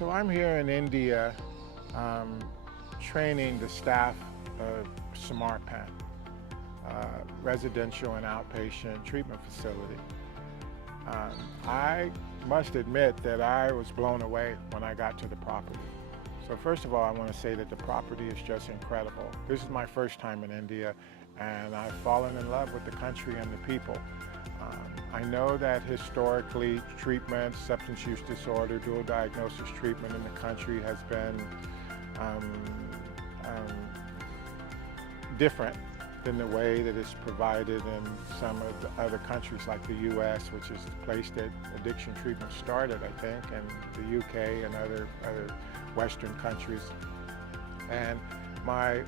So I'm here in India training the staff of Samarpan, residential and outpatient treatment facility. I must admit that I was blown away when I got to the property. So first of all, I want to say that the property is just incredible. This is my first time in India, and I've fallen in love with the country and the people. I know that historically treatment, substance use disorder, dual diagnosis treatment in the country has been different than the way that it's provided in some of the other countries like the US, which is the place that addiction treatment started, I think, and the UK and other Western countries. And my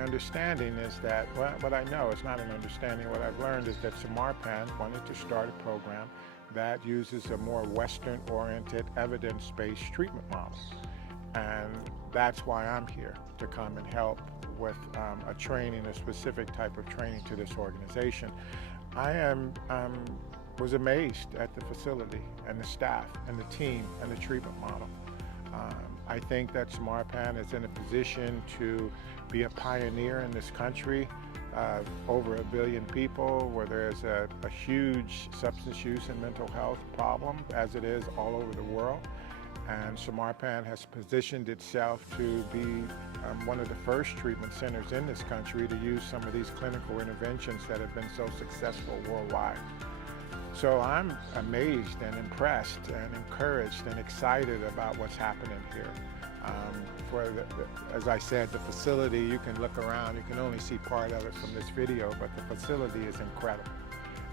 understanding is that, well, what I know, it's not an understanding, what I've learned is that Samarpan wanted to start a program that uses a more Western-oriented, evidence-based treatment model. And that's why I'm here, to come and help with a training, a specific type of training to this organization. I was amazed at the facility and the staff and the team and the treatment model. I think that Samarpan is in a position to be a pioneer in this country of over 1 billion people, where there's a huge substance use and mental health problem, as it is all over the world. And Samarpan has positioned itself to be one of the first treatment centers in this country to use some of these clinical interventions that have been so successful worldwide. So I'm amazed and impressed and encouraged and excited about what's happening here. As I said, the facility, you can look around, you can only see part of it from this video, but the facility is incredible.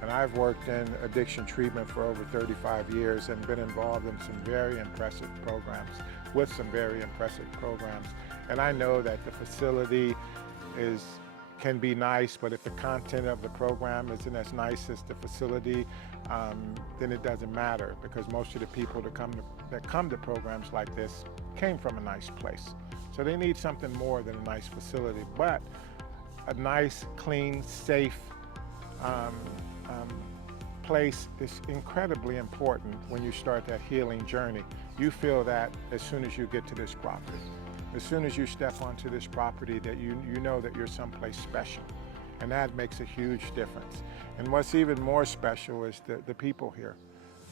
And I've worked in addiction treatment for over 35 years and been involved in some very impressive programs, with some very impressive programs. And I know that the facility can be nice, but if the content of the program isn't as nice as the facility, then it doesn't matter, because most of the people that come to programs like this came from a nice place. So they need something more than a nice facility, but a nice, clean, safe place is incredibly important when you start that healing journey. You feel that as soon as you get to this property. As soon as you step onto this property, that you know that you're someplace special. And that makes a huge difference. And what's even more special is the people here.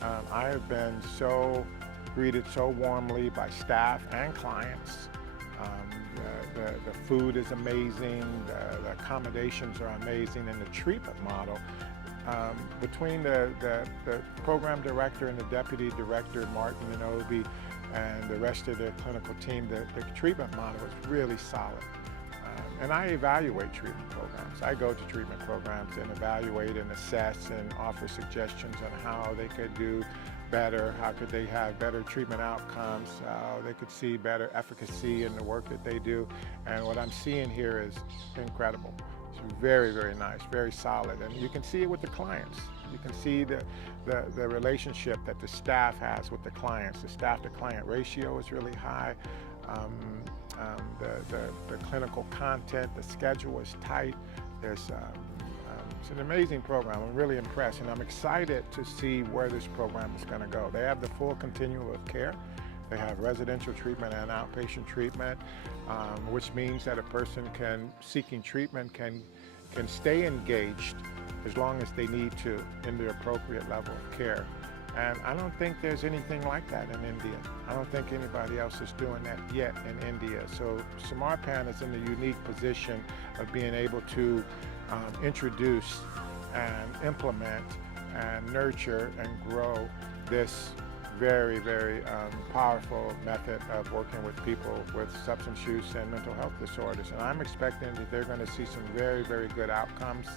I have been greeted so warmly by staff and clients. The food is amazing, the accommodations are amazing, and the treatment model. Between the program director and the deputy director, Martin and Obi, and the rest of the clinical team, the treatment model is really solid. And I evaluate treatment programs. I go to treatment programs and evaluate and assess and offer suggestions on how they could do better, how could they have better treatment outcomes, how they could see better efficacy in the work that they do. And what I'm seeing here is incredible. It's very, very nice, very solid. And you can see it with the clients. You can see the relationship that the staff has with the clients. The staff-to-client ratio is really high. The clinical content, the schedule is tight. It's an amazing program. I'm really impressed, and I'm excited to see where this program is going to go. They have the full continuum of care. They have residential treatment and outpatient treatment, which means that a person seeking treatment can stay engaged as long as they need to in the appropriate level of care. And I don't think there's anything like that in India. I don't think anybody else is doing that yet in India. So Samarpan is in the unique position of being able to introduce and implement and nurture and grow this very, very powerful method of working with people with substance use and mental health disorders. And I'm expecting that they're going to see some very, very good outcomes.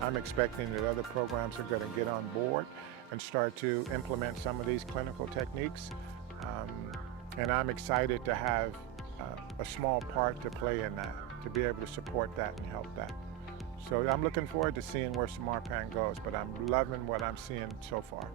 I'm expecting that other programs are going to get on board and start to implement some of these clinical techniques. And I'm excited to have a small part to play in that, to be able to support that and help that. So I'm looking forward to seeing where Samarpan goes, but I'm loving what I'm seeing so far.